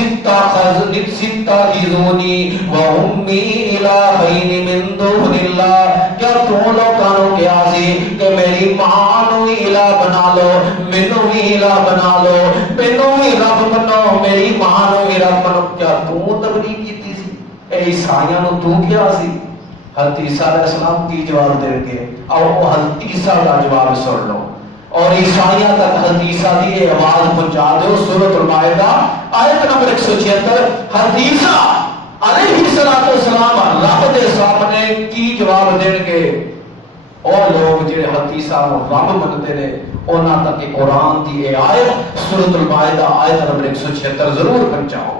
اتَّخِذُونِي وَأُمِّي إِلَٰهَيْنِ مِن دُونِ اللَّهِ، کیا تم لوگوں نے کہا سی کہ میری ماں نو الہ بنا لو، مینوں بھی الہ بنا لو، مینوں بھی رب بنو، میری ماں نو بھی رب بنو، کیا تم تبلیغ کیتی سی؟ اے عیسائیاں نو تو کیا سی؟ حضرت عیسیٰ علیہ السلام کی جواب دیں گے، اور وہ حضرت عیسیٰ کا جواب سن لو اور عیسائیاں تک حضرت عیسیٰ کی آواز پہنچا دو۔ سورۃ المائدہ آیت نمبر 176، حضرت عیسیٰ علیہ السلام رب دے سامنے کی جواب دیں گے۔ اور لوگ جڑے حضرت عیسیٰ کو رب منتے نے انہاں تک کہ قرآن کی یہ آیت سورۃ المائدہ آیت نمبر 176 ضرور پہنچاؤ۔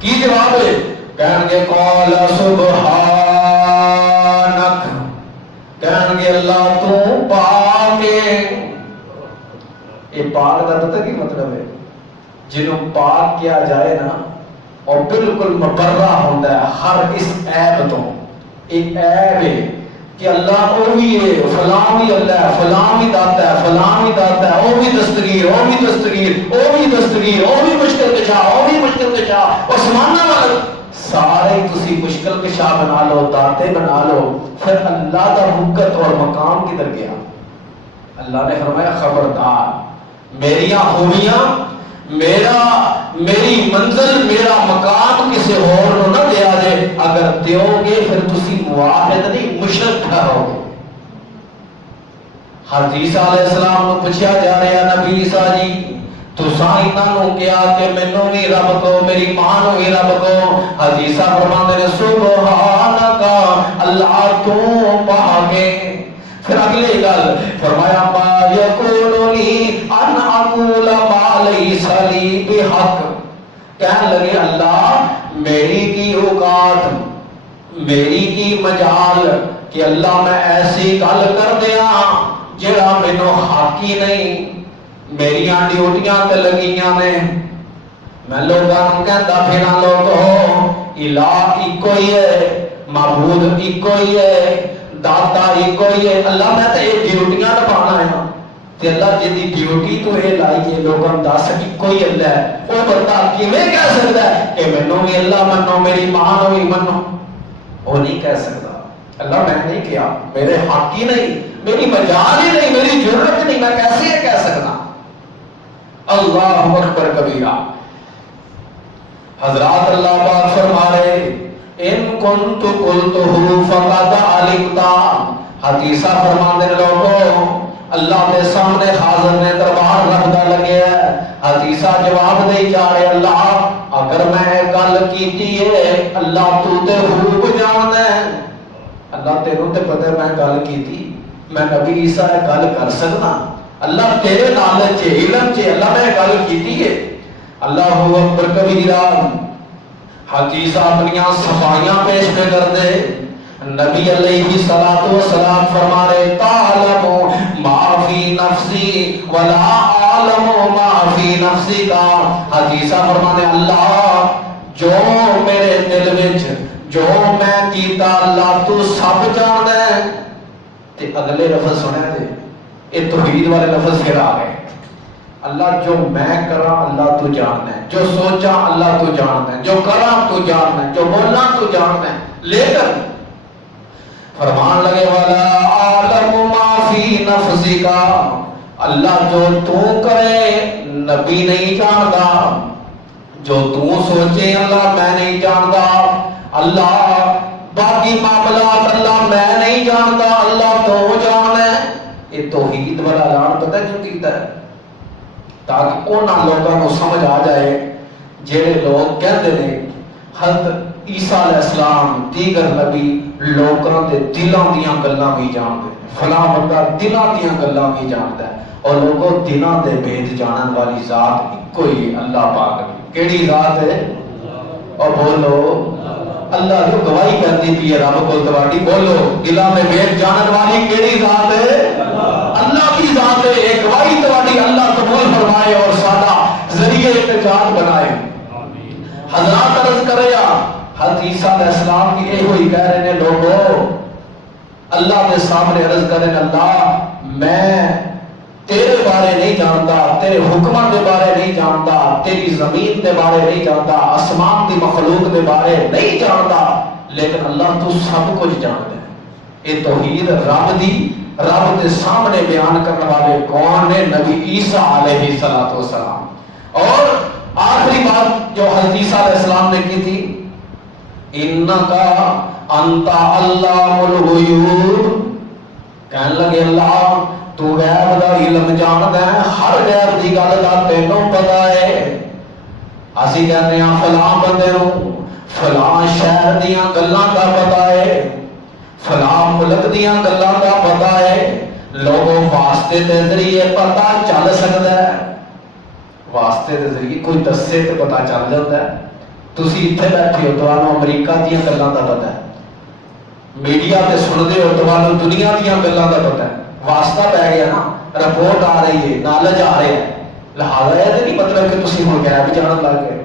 کی جواب ہے؟ کہن گے قال سبحانک، کہن گے اللہ تو پاک ہے۔ یہ پاک دا پتہ کی مطلب ہے؟ جنہوں پاک کیا جائے نا اور بالکل مبرہ ہوتا ہے ہر اس عیب تو۔ ایک عیب ہے کہ اللہ وہ بھی ہے، فلاں بھی اللہ ہے، فلاں بھی داتا ہے، فلاں بھی داتا ہے، وہ بھی دستگیر، وہ بھی دستگیر، وہ بھی دستگیر، وہ بھی مشکل کشا، وہ بھی مشکل کشا، عثمانہ والا سارے تسی مشکل کشا بنا لو، داتے بنا لو، پھر اللہ دا وقت اور مقام کدھر گیا؟ اللہ نے فرمایا خبردار، میریاں خوبیاں، میری منزل، میرا مقام کسی اور نو نہ دیا دے، اگر دیو گے پھر تسی موحد نہیں مشرک ٹھہرو گے۔ حضرت عیسیٰ علیہ السلام نو پوچھا جا رہا نبی عیسیٰ جی تساں انہاں نو کیا کہ مینوں بھی رب کو، میری ماں نو بھی رب کو؟ حضرت عیسیٰ فرماندے نے سبحانک، اللہ تو پاک ہے۔ پھر اگلی گل فرمایا ما یکون لی ان اقول ما لیس لی بحق، کہنے لگے اللہ میری کی اوقات، میری کی مجال کہ اللہ میں ایسی گل کر دیا جڑا مینوں حق ہی نہیں، میریاں ڈیوٹیاں تے لگیاں نے، میں لوگاں نوں کہندا پھراں لوگو الہ اکو ہی ہے، معبود اکو ہی ہے، داتا اکو ہی ہے، اللہ میں تے یہ ڈیوٹیاں نبھانا ہے تے اللہ جی دی ڈیوٹی تو یہ لائی ہے لوگاں دس اکو ہی اللہ ہے، وہ بندہ کیویں کہہ سکتا ہے کہ مینوں بھی اللہ منو، میری ماں نو بھی منو؟ وہ نہیں کہہ سکتا۔ اللہ میں نہیں کیا، میرے حق ہی نہیں، میری مجال ہی نہیں، میری ضرورت نہیں، میں کیسے یہ کہہ سکتا؟ اللہ اکبر کبیرہ۔ حضرات اللہ پاک فرما رہے ان کنت قلتہ فقد علمت، حدیثہ فرماندے لوگوں اللہ دے سامنے حاضر نے دربار رکھدا لگے ہے، حدیثہ جواب دے جا رہے اللہ اگر میں گل کیتی ہے اللہ تو تے خوب جاندا ہے، اللہ تینوں تے پتہ ہے میں گل کیتی، میں نبی عیسیٰ گل کر سکتا، اللہ تیرے نالج چ علم چ اللہ میں گل کیتی ہے۔ اللہ اکبر کبیرہ۔ حدیثہ اپنیاں صفائیاں پیش پہ کر دے، نبی علیہ الصلوۃ والسلام فرما رہے تعلم ما فی نفسی ولا اعلم ما فی نفسی کا، حدیثہ فرمانے اللہ جو میرے دل وچ جو میں کیتا اللہ تو سب جاندا ہے۔ تے اگلے لفظ سنے تے یہ توحید والے لفظ پھر آ گئے، اللہ جو میں کراں اللہ تو جاندا ہے، جو سوچاں اللہ تو جاندا ہے، جو کراں تو جاندا ہے، جو بولاں تو جاندا ہے، لیکن فرمان لگے والا عالم ما فی نفسک، اللہ جو تو کرے نبی نہیں جاندا، جو تو سوچے اللہ میں نہیں جاندا، اللہ باقی معاملات اللہ میں نہیں جانتا اللہ تو جاندا ہے۔ یہ توحید والا اعلان پتہ کیوں کیتا ہے؟ تاکہ انہاں لوگوں کو سمجھ آ جائے جڑے لوگ کہتے ہیں حضرت عیسیٰ علیہ السلام دیگر نبی لوکاں دے دلاں دیاں گلاں بھی جانتے ہیں، فلاں بندہ دلاں دیاں گلاں بھی جانتا ہے، اور لوگوں دلاں دے بھید جانن والی ذات اکو ہی اللہ پاک دی۔ کیڑی ذات ہے؟ اور بولو اللہ جو گواہی کرتی پی ہے رب کو تواڈی، بولو دلاں دے بھید جانن والی کیڑی ذات ہے؟ اللہ کی ذات ہے۔ ایک گواہی تواڈی اللہ قبول فرمائے اور سادہ ذریعہ نجات بنائے۔ حضرات عرض کرے حضرت عیسیٰ علیہ السلام کی یہ ہوئی کہہ رہے ہیں لوگوں اللہ کے سامنے عرض کریں اللہ میں تیرے بارے نہیں جانتا، تیرے حکمہ کے بارے نہیں جانتا، تیری زمین کے بارے نہیں جانتا، آسمان کی مخلوق کے بارے نہیں جانتا، لیکن اللہ تو سب کچھ جانتا ہے۔ یہ توحید رب دی رب کے سامنے بیان کرنے والے کون نے؟ نبی عیسیٰ علیہ السلام۔ اور آخری بات جو حضرت عیسیٰ علیہ السلام نے کی تھی انکا انت علام الغیوب، کہنے لگے اللہ تو غیب دا علم جاندا ہے، ہر غیب دی گل دا تینوں پتہ ہے۔ اسی کہتے ہیں فلاں بندے نو فلاں شہر دیاں گلاں دا پتہ ہے، فلاں ملک دیاں گلاں دا پتہ ہے، لوگوں واسطے دے ذریعے پتہ چل سکتا ہے، واسطے دے ذریعے کوئی دسے تے پتہ چل جاتا ہے۔ تسی اتنے بیٹھے ہو تمہیں امریکہ دیا گلوں کا پتہ ہے، میڈیا تے سنتے ہو تمہیں دنیا دیا گلوں کا پتہ ہے، واسطہ پی گیا نا، رپورٹ آ رہی ہے، نالج آ رہا ہے، لہٰذا یہ نہیں مطلب کہ تسی ہوں غیب جانن لگ گئے۔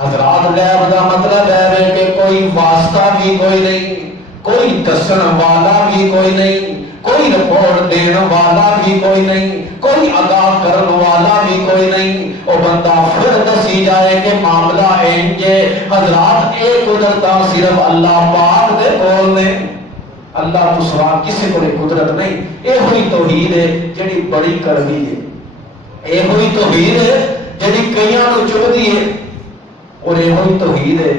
حضرات غیب کا مطلب ہے کہ کوئی واسطہ بھی کوئی نہیں، کوئی دسن والا بھی کوئی نہیں، کوئی کوئی رپورٹ دین والا بھی کوئی نہیں، کوئی آگاہ کرن والا بھی کوئی نہیں، او بندہ پھر دسی جائے کہ معاملہ انجے۔ حضرات اے قدرتاں صرف اللہ پاک دے کول نے، اللہ تو سوا کسی کو قدرت نہیں۔ اے ہوئی توحید ہے جڑی بڑی کڑوی ہے، اے ہوئی توحید ہے جڑی کئیاں نو چبھدی ہے، اور اے ہوئی توحید ہے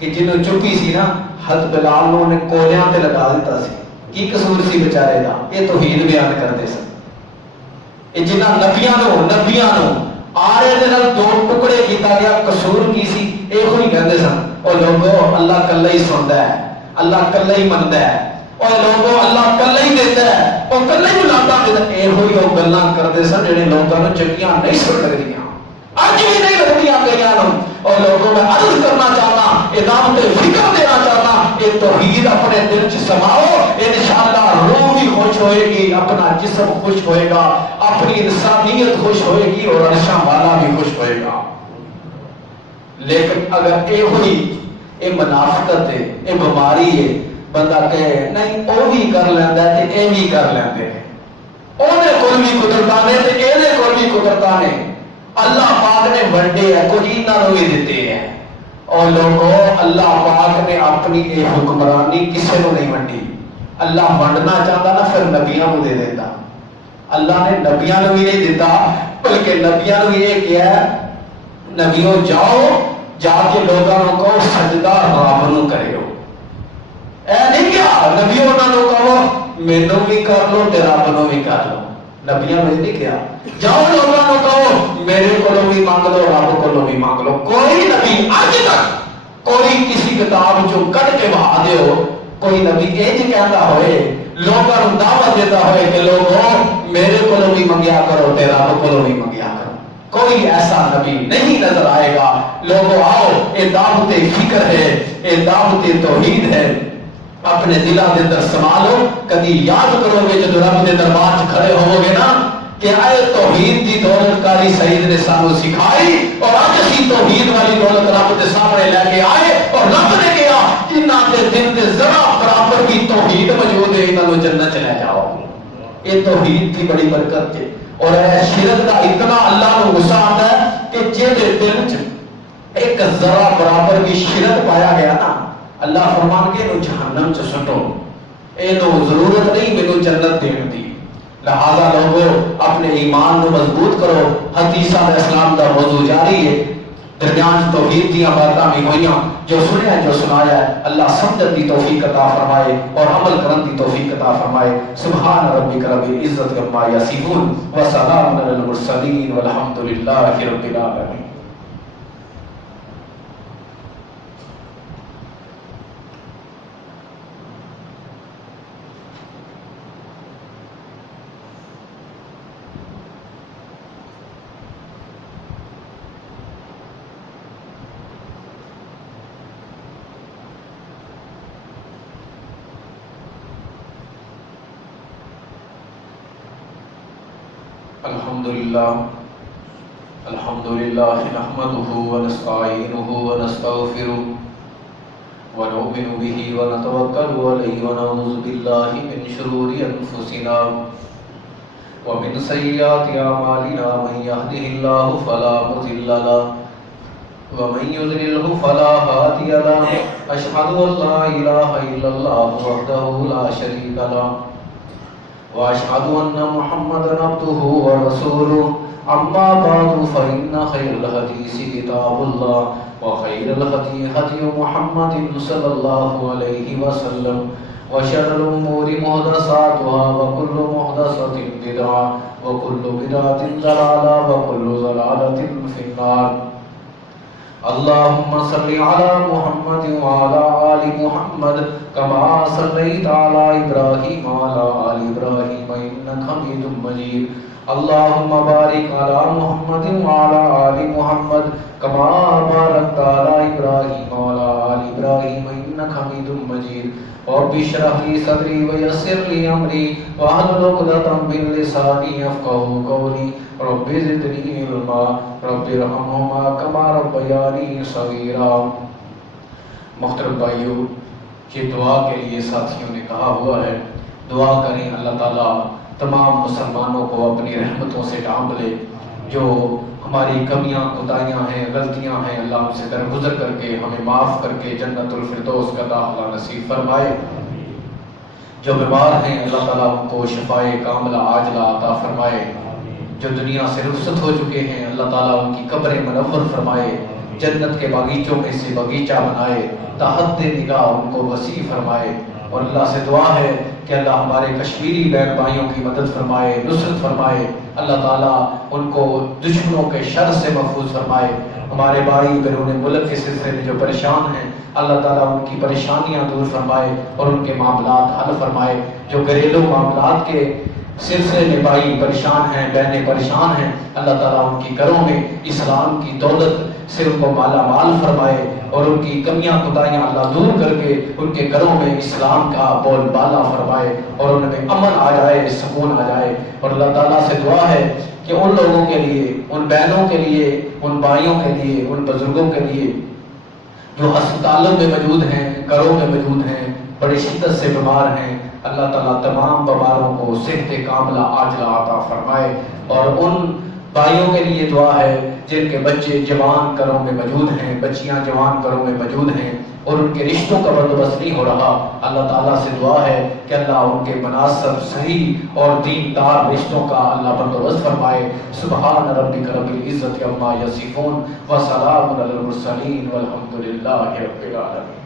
کہ جنوں چپی سی نا حضرت بلال نو نے کولیاں تے لگا دیتا سی، کی قصور سی بیچارے دا؟ یہ توحید بیان کرتے سن۔ یہ جنہ نبیاں نو آرے دے نال دو ٹکڑے کیتا گیا، قصور کی سی؟ اے ہوئی کہندے سن او لوگو اللہ کلا ہی سندا ہے، اللہ کلا ہی مندا ہے، او لوگو اللہ کلا ہی دیتا ہے، او کلا ہی بلاتا ہے۔ اے ہوئی او گلاں کرتے سن جڑے لوکاں نو چنگیاں نہیں سن لگدیاں، اج بھی نہیں لگدیاں کئیاں نو۔ اور لوگوں میں عرض کرنا چاہتا، ادامت فکر دینا چاہتا، یہ توحید اپنے دل چ سماؤ، انشاءاللہ روح بھی خوش ہوئے گی، اپنا جسم خوش ہوئے گا، اپنی انسانیت خوش ہوئے گی، اور عرشاں والا بھی خوش ہوئے گا۔ لیکن اگر اے ہوئی اے منافقت ہے، اے بیماری ہے، بندہ کہے نہیں او بھی کر لیندا ہے تے اے بھی کر لیندے ہیں، اونے کول بھی قدرتاں نے تے اے دے کول بھی قدرتاں نے، اللہ پاک نے ونڈے ہے، کچھ انہاں نوں بھی دیتے ہیں۔ اور لوگوں اللہ پاک نے اپنی اے حکمرانی کسے نوں نہیں ونڈی، اللہ ونڈنا چاہتا نا پھر نبیاں نوں دے دیتا۔ اللہ نے نبیاں نوں بھی نہیں دیتا، بلکہ نبیاں نوں یہ کیا ہے، نبیوں جاؤ جا کے لوگوں کو کہو سجدہ رب نوں کریو۔ اے نہیں کیا نبیوں نوں کہو مینوں بھی کر لو تے رب نوں بھی کر لو، نبیاں نے نہیں کیا، جاؤ لوگوں کو کہو میرے کو بھی مانگ لو رب کو بھی مانگ لو۔ کوئی نبی اج تک کوئی کسی کتاب چو کٹ کے بہا دیو کوئی نبی انج کہتا ہوئے لوگوں کو دعوت دیتا ہوئے کہ لوگوں میرے کو بھی منگیا کرو تے رب کو بھی منگیا کرو، کوئی ایسا نبی نہیں نظر آئے گا۔ لوگوں آؤ یہ دعوت فکر ہے، یہ دعوت توحید ہے، اپنے دلوں کے اندر سنبھالو، کبھی یاد کرو گے جب رب کے دربار کھڑے ہو گے نا کہ اے توحید کی دولت کاری سعید نے سانو سکھائی، اور اج اسی توحید والی دولت رب کے سامنے لے کے آئے، اور رب نے کہا جنہاں دے دل تے ذرا برابر بھی توحید موجود ہے انہاں نوں جنت لے جاؤ۔ یہ توحید کی بڑی برکت ہے، اور اے شرک کا اتنا اللہ نو غصہ آتا ہے کہ جے دل وچ ایک ذرا برابر بھی شرک پایا گیا نا اللہ فرمان کے نو جہنم چ سٹو، اے نو ضرورت نہیں مینوں جنت دین دی۔ لہذا لوگوں اپنے ایمان کو مضبوط کرو۔ حدیث علیہ السلام کا موضوع جاری ہے، درمیان توحید دیاں باتاں بھی ہوئیاں، جو سنیا جو سنایا ہے اللہ سمجھن دی توفیق عطا فرمائے اور عمل کرن دی توفیق عطا فرمائے۔ سبحان ربک رب العزت عما یصفون وسلام علی المرسلین والحمد للہ رب العالمین۔ الحمد للہ نحمده ونستعینه ونستغفره ونؤمن به ونتوکل علیہ ونعوذ باللہ من شرور انفسنا ومن سیئات اعمالنا من يهده الله فلا مضل له ومن يضلل فلا هادي له اشهد ان لا اله الا الله وحده لا شريك له واشهد ان محمدا عبده ورسوله اما بعد فان خير الحديث كتاب الله وخير الهدي هدي محمد صلى الله عليه وسلم وشر الامور محدثاتها وكل محدثة بدعة وكل بدعة ضلالة وكل ضلالة في النار۔ اللهم صل على محمد وعلى آل محمد كما صليت على إبراهيم وعلى آل إبراهيم إنك حميد مجيد۔ اللهم بارك على محمد وعلى آل محمد كما باركت على إبراهيم وعلى آل إبراهيم إنك حميد مجيد۔ رب اشرح لي صدري ويسر لي أمري واحلل عقدة من لساني يفقهوا قولي رب زدنی علما رب ارحمہما کما ربیانی صغیرا۔ محترم بھائیو، یہ دعا کے لیے ساتھیوں نے کہا ہوا ہے دعا کریں اللہ تعالیٰ تمام مسلمانوں کو اپنی رحمتوں سے ڈھانپ لے. جو ہماری کمیاں کوتاہیاں ہیں غلطیاں ہیں اللہ ہم سے درگزر کر کے ہمیں معاف کر کے جنت الفردوس کا داخلہ نصیب فرمائے. جو بیمار ہیں اللہ تعالیٰ ان کو شفائے کاملہ عاجلہ عطا فرمائے. جو دنیا سے رخصت ہو چکے ہیں اللہ تعالیٰ ان کی قبریں منور فرمائے. جنت کے باغیچوں میں سے باغیچہ بنائے. تحت نگاہ ان کو وسیع فرمائے. اور اللہ سے دعا ہے کہ اللہ ہمارے کشمیری بہن بھائیوں کی مدد فرمائے, نصرت فرمائے. اللہ تعالیٰ ان کو دشمنوں کے شر سے محفوظ فرمائے. ہمارے بھائی بیرون ملک کے سلسلے میں جو پریشان ہیں اللہ تعالیٰ ان کی پریشانیاں دور فرمائے اور ان کے معاملات حل فرمائے. جو گھریلو معاملات کے سلسلے میں بھائی پریشان ہیں, بہنیں پریشان ہیں, اللہ تعالیٰ ان کی گھروں میں اسلام کی دولت سے ان کو مالا مال فرمائے اور ان کی کمیاں کوتاہیاں اللہ دور کر کے ان کے گھروں میں اسلام کا بول بالا فرمائے اور ان میں امن آ جائے, سکون آ جائے. اور اللہ تعالیٰ سے دعا ہے کہ ان لوگوں کے لیے, ان بہنوں کے لیے, ان بھائیوں کے لیے, ان بزرگوں کے لیے جو ہسپتالوں میں موجود ہیں, گھروں میں موجود ہیں, بڑی شدت سے بیمار ہیں, اللہ تعالیٰ تمام بیماروں کو صحت کاملہ عاجلہ عطا فرمائے. اور ان بھائیوں کے لیے دعا ہے جن کے بچے جوان گھروں میں موجود ہیں, بچیاں جوان گھروں میں موجود ہیں اور ان کے رشتوں کا بندوبست نہیں ہو رہا. اللہ تعالیٰ سے دعا ہے کہ اللہ ان کے مناسب صحیح اور دیندار رشتوں کا اللہ بندوبست فرمائے. سبحان ربک رب العزت عما یصفون وسلام علی المرسلین والحمد للہ رب العالمین.